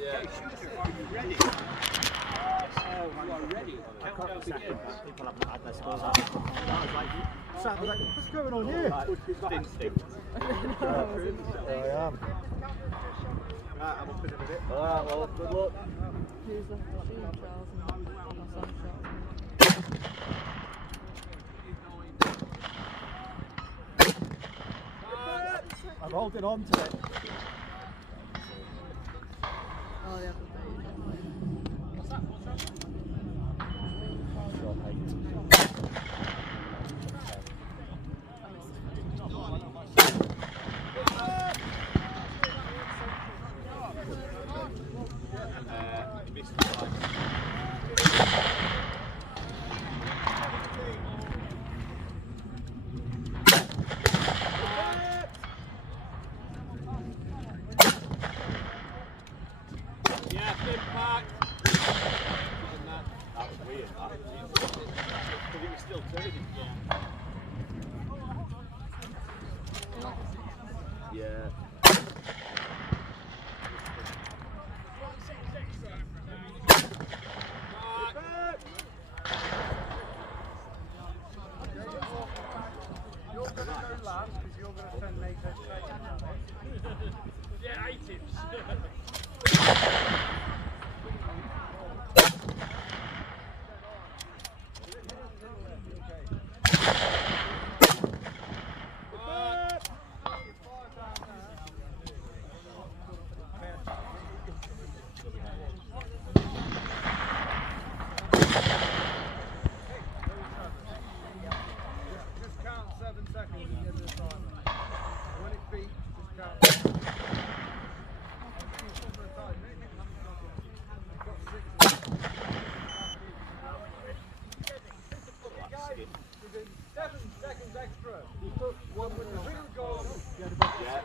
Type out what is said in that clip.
Yeah. Are you ready? You are ready. Countdown begins. People haven't had their scores out. I was like, what's going on here? Instinct. There I am. Right, I'm up in a minute. Alright, well, good luck. Who's left to shoot, Charles and my son Charles? I'm holding on to it. Oh, yeah. You missed the line. Yeah, big pack. That was weird, that. Because it was still turning. Yeah. You're going to go last because you're going to send me to Yeah, 8 tips. Just count 7 seconds at the end of the time. When it beeps, just count. Guys, within 7 seconds extra, you put one with the ring goal. Yeah.